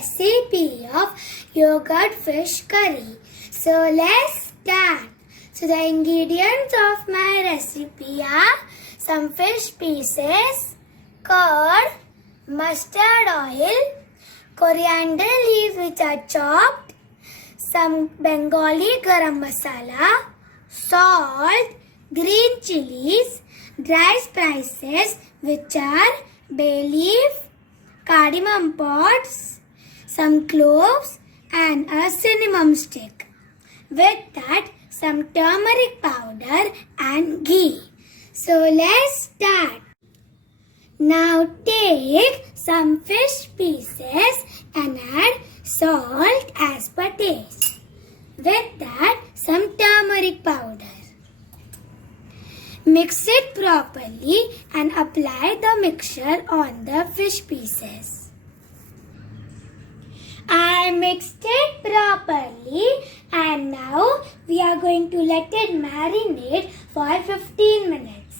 recipe of yogurt fish curry. So let's start. So the ingredients of my recipe are some fish pieces, curd, mustard oil, coriander leaves which are chopped, some Bengali garam masala, salt, green chilies, dry spices which are bay leaf, cardamom pods, some cloves and a cinnamon stick. With that, some turmeric powder and ghee. So let's start. Now take some fish pieces and add salt as per taste. With that, some turmeric powder. Mix it properly and apply the mixture on the fish pieces. I mixed it properly and now we are going to let it marinate for 15 minutes.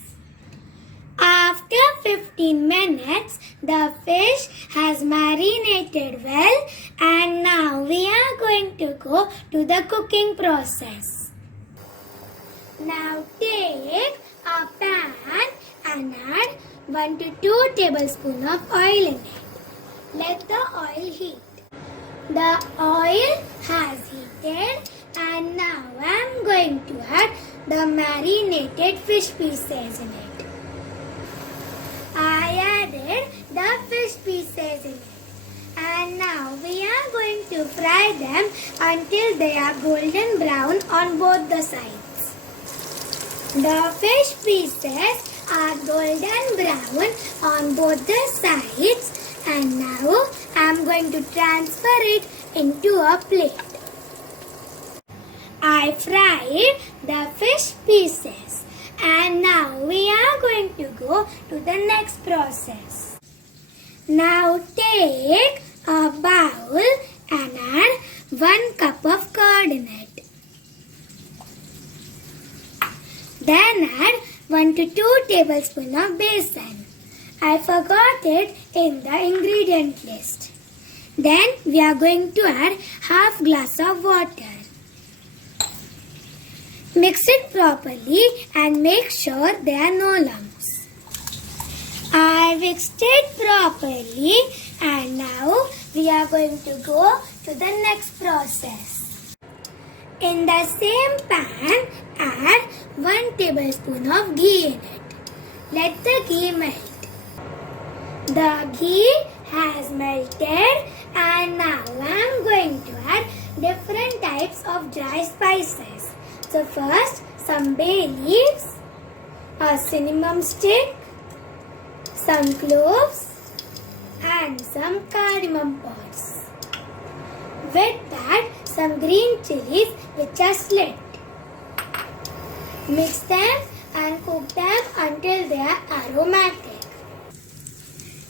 After 15 minutes, the fish has marinated well and now we are going to go to the cooking process. Now take a pan and add 1 to 2 tablespoons of oil in it. Let the oil heat. The oil has heated and now I am going to add the marinated fish pieces in it. I added the fish pieces in it and now we are going to fry them until they are golden brown on both the sides. The fish pieces are golden brown on both the sides and now I am going to transfer it into a plate. I fried the fish pieces and now we are going to go to the next process. Now take a bowl and add 1 cup of curd in it. Then add 1 to 2 tablespoons of besan. I forgot it in the ingredient list. Then we are going to add half glass of water. Mix it properly and make sure there are no lumps. I mixed it properly and now we are going to go to the next process. In the same pan, add 1 tablespoon of ghee in it. Let the ghee melt. The ghee has melted and now I am going to add different types of dry spices. So first, some bay leaves, a cinnamon stick, some cloves and some cardamom pods. With that, some green chilies which are slit. Mix them and cook them until they are aromatic.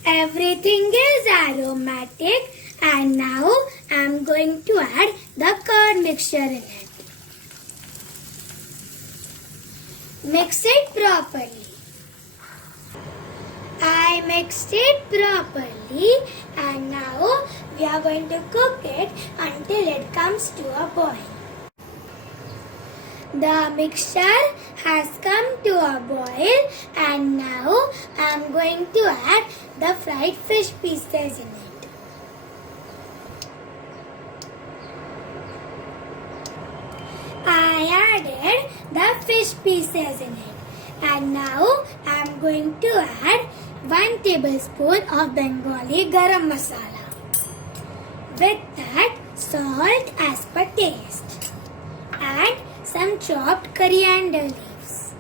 Everything is aromatic and now I am going to add the curd mixture in it. Mix it properly. I mixed it properly and now we are going to cook it until it comes to a boil. The mixture has come to a boil and now I am going to add the fried fish pieces in it. I added the fish pieces in it and now I am going to add 1 tablespoon of Bengali garam masala. With that, salt as per taste. Add some chopped coriander leaves.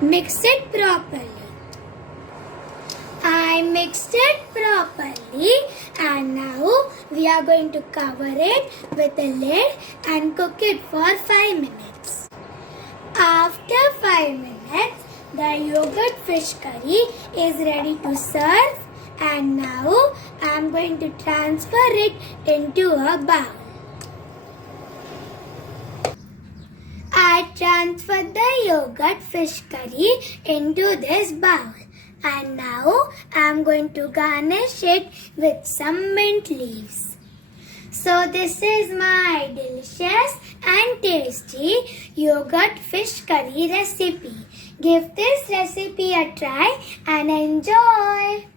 Mix it properly. I mixed it properly and now we are going to cover it with a lid and cook it for 5 minutes. After 5 minutes, the yogurt fish curry is ready to serve and now I am going to transfer it into a bowl. I transferred the yogurt fish curry into this bowl. And now I am going to garnish it with some mint leaves. So this is my delicious and tasty yogurt fish curry recipe. Give this recipe a try and enjoy.